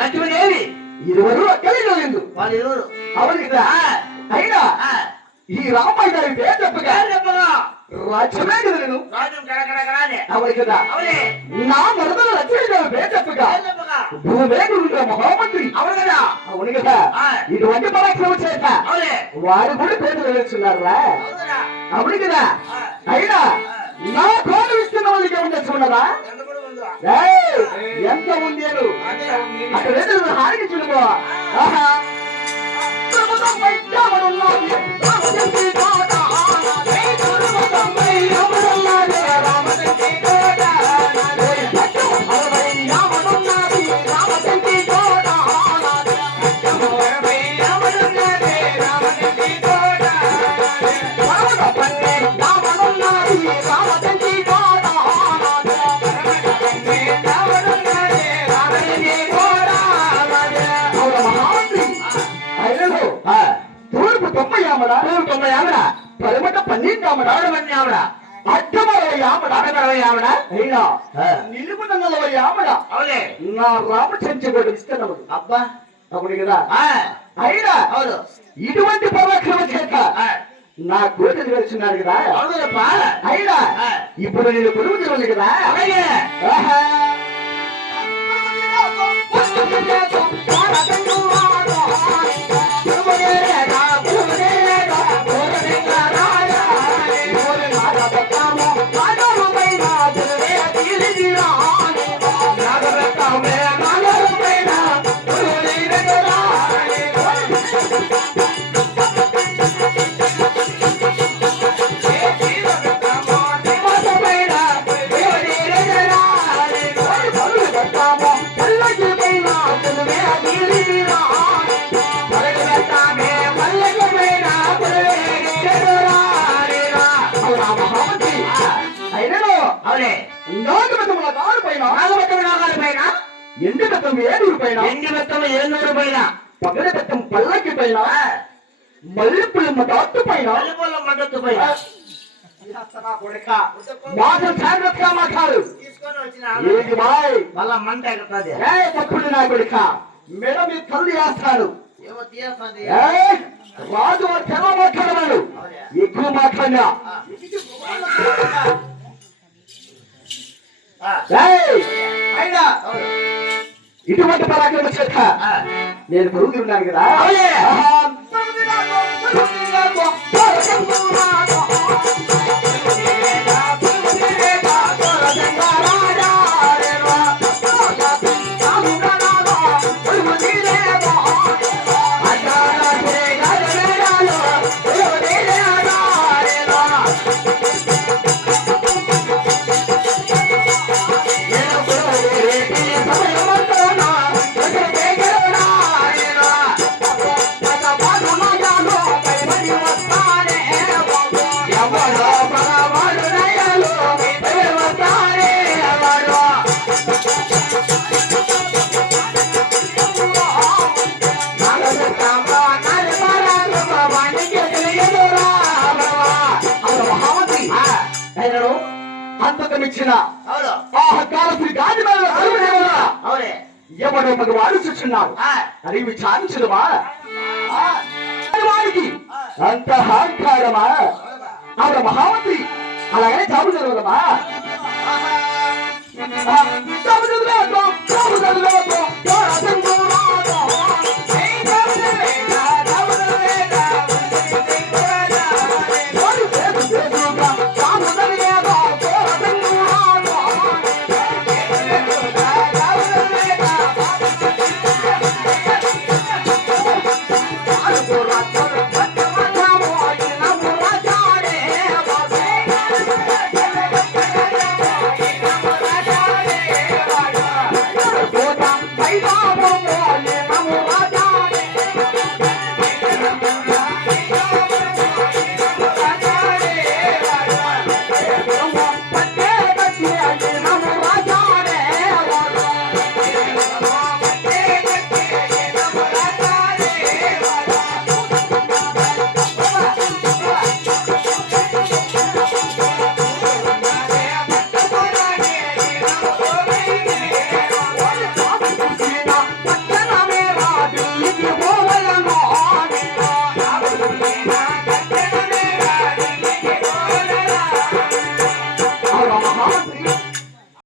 లక్ష్మీదేవి ఇరువురు కలిగి వాళ్ళిరువురు అవును కదా. అయినా ఈ రామయ్య గారి పేరు చెప్పగా రాజ్యమే కదా నేను అవును కదా. నా మరదల లక్ష్మీ గారి పేరు చెప్పగా భూమే గురుగా మహామంత్రి అవును కదా. అవును కదా. ఇటువంటి పరాక్రమ చేత వారు కూడా పేరు తెలుస్తున్నారా అవును కదా. అయినా నా కోరు ఇస్తున్న వాళ్ళకి ఏమని తెలుసుకున్నారా ఎంత ఉంది అక్కడ హారికి చూడుకో. పరమట 12 ఆవిడ అడ్డమరవై ఆవిడ అయినా నిలుపునలవై ఆవిడ నా రామచంద్రుడు ఇస్తున్నాడు అబ్బా అవును కదా. అయినా ఇటువంటి పరాక్రమ చేత నా కూతురు వెళ్తున్నారు కదా. అయినా ఇప్పుడు నేను కొడుకు తిరగలి కదా. ఎండు బెత్తం 700 పైన పగల బెత్తం పల్లకి పైన మల్లెపుల్ల మద్దతు పైన మాటలు జాగ్రత్తగా మాట్లాడు. ఏంటి బాయ్ మళ్ళా మంట ఎగుతుంది. తప్పుడు నా కొడుక మెడ మీద తల్లి వేస్తాడు. రాజు వారు ఎలా మాట్లాడవాడు ఎక్కువ మాట్లాడినా అయినా ఇటువంటి పరాక్రమ చేత నేను కొడుకున్నాను కదా. ఇచ్చిన ఎవడో మగవాడు చూస్తున్నాడు అది విచారించడమా వాడికి అంత అహంకారమా ఆవిడ మహామంత్రి అలాగనే జాబు చదవదమా జాబు చదువులో